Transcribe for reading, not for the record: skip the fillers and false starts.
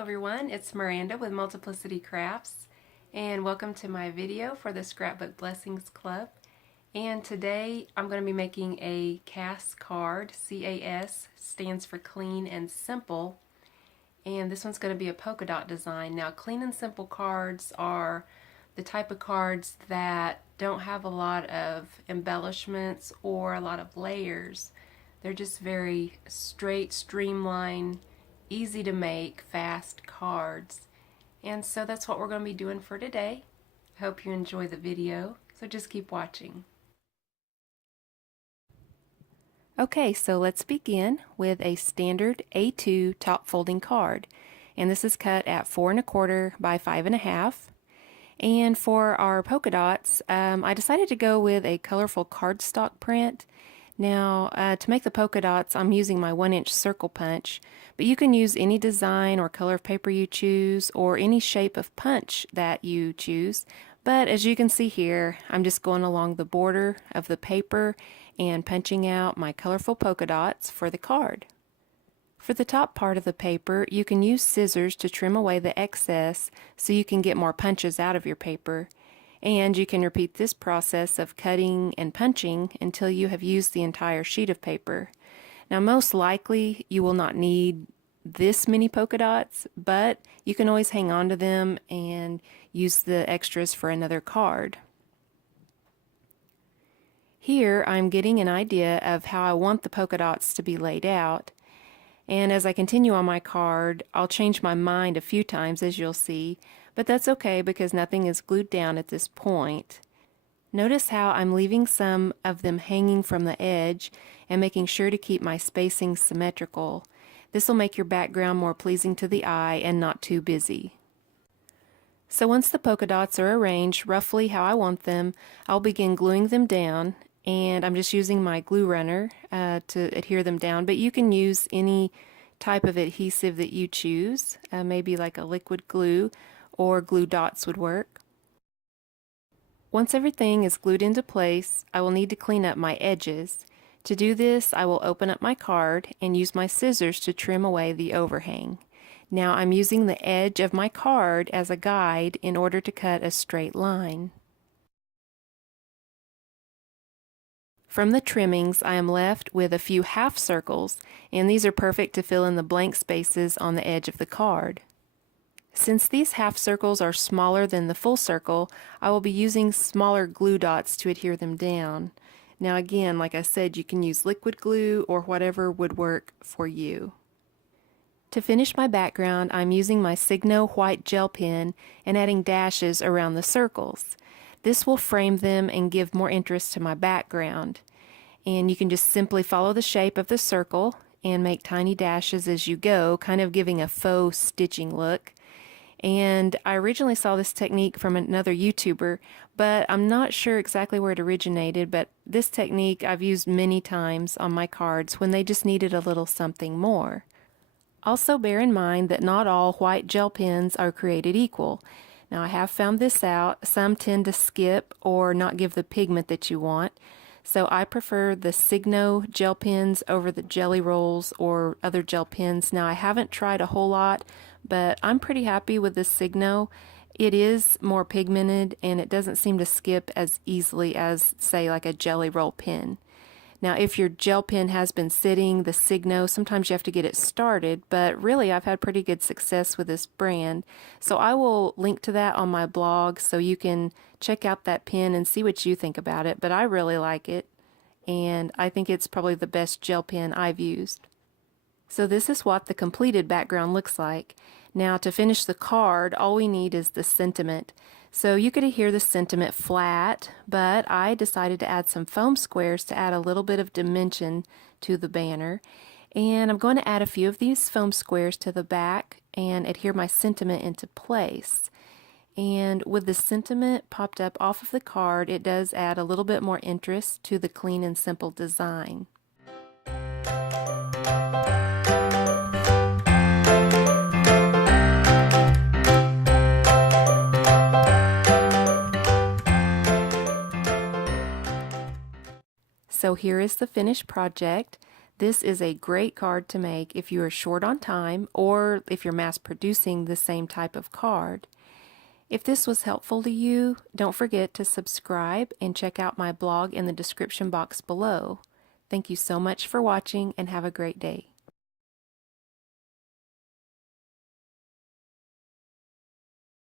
Hello everyone, it's Miranda with Multiplicity Crafts and welcome to my video for the Scrapbook Blessings Club. And today I'm going to be making a CAS card. CAS stands for Clean and Simple, and this one's going to be a polka dot design. Now, clean and simple cards are the type of cards that don't have a lot of embellishments or a lot of layers. They're just very straight, streamlined, easy to make, fast cards. And so that's what we're going to be doing for today. I hope you enjoy the video, so just keep watching. Okay, so let's begin with a standard A2 top folding card. And this is cut at 4 1/4 by 5 1/2. And for our polka dots, I decided to go with a colorful cardstock print. Now, to make the polka dots, I'm using my 1-inch circle punch, but you can use any design or color of paper you choose, or any shape of punch that you choose. But as you can see here, I'm just going along the border of the paper and punching out my colorful polka dots for the card. For the top part of the paper, you can use scissors to trim away the excess so you can get more punches out of your paper. And you can repeat this process of cutting and punching until you have used the entire sheet of paper. Now, most likely you will not need this many polka dots, but you can always hang on to them and use the extras for another card. Here I'm getting an idea of how I want the polka dots to be laid out. And as I continue on my card, I'll change my mind a few times, as you'll see, but that's okay because nothing is glued down at this point. Notice how I'm leaving some of them hanging from the edge and making sure to keep my spacing symmetrical. This will make your background more pleasing to the eye and not too busy. So once the polka dots are arranged roughly how I want them, I'll begin gluing them down, and I'm just using my glue runner to adhere them down, but you can use any type of adhesive that you choose, maybe like a liquid glue or glue dots would work. Once everything is glued into place, I will need to clean up my edges. To do this, I will open up my card and use my scissors to trim away the overhang. Now I'm using the edge of my card as a guide in order to cut a straight line. From the trimmings, I am left with a few half circles, and these are perfect to fill in the blank spaces on the edge of the card. Since these half circles are smaller than the full circle, I will be using smaller glue dots to adhere them down. Now again, like I said, you can use liquid glue or whatever would work for you. To finish my background, I'm using my Signo white gel pen and adding dashes around the circles. This will frame them and give more interest to my background. And you can just simply follow the shape of the circle and make tiny dashes as you go, kind of giving a faux stitching look. And I originally saw this technique from another YouTuber, but I'm not sure exactly where it originated, but this technique I've used many times on my cards when they just needed a little something more. Also bear in mind that not all white gel pens are created equal. Now I have found this out. Some tend to skip or not give the pigment that you want. So I prefer the Signo gel pens over the Jelly Rolls or other gel pens. Now I haven't tried a whole lot, but I'm pretty happy with the Signo. It is more pigmented and it doesn't seem to skip as easily as, say, like a Jelly Roll pen. Now if your gel pen has been sitting, the Signo, sometimes you have to get it started, but really I've had pretty good success with this brand. So I will link to that on my blog so you can check out that pen and see what you think about it, but I really like it, and I think it's probably the best gel pen I've used. So this is what the completed background looks like. Now to finish the card, all we need is the sentiment. So you could adhere the sentiment flat, but I decided to add some foam squares to add a little bit of dimension to the banner. And I'm going to add a few of these foam squares to the back and adhere my sentiment into place. And with the sentiment popped up off of the card, it does add a little bit more interest to the clean and simple design. So here is the finished project. This is a great card to make if you are short on time or if you're mass producing the same type of card. If this was helpful to you, don't forget to subscribe and check out my blog in the description box below. Thank you so much for watching and have a great day.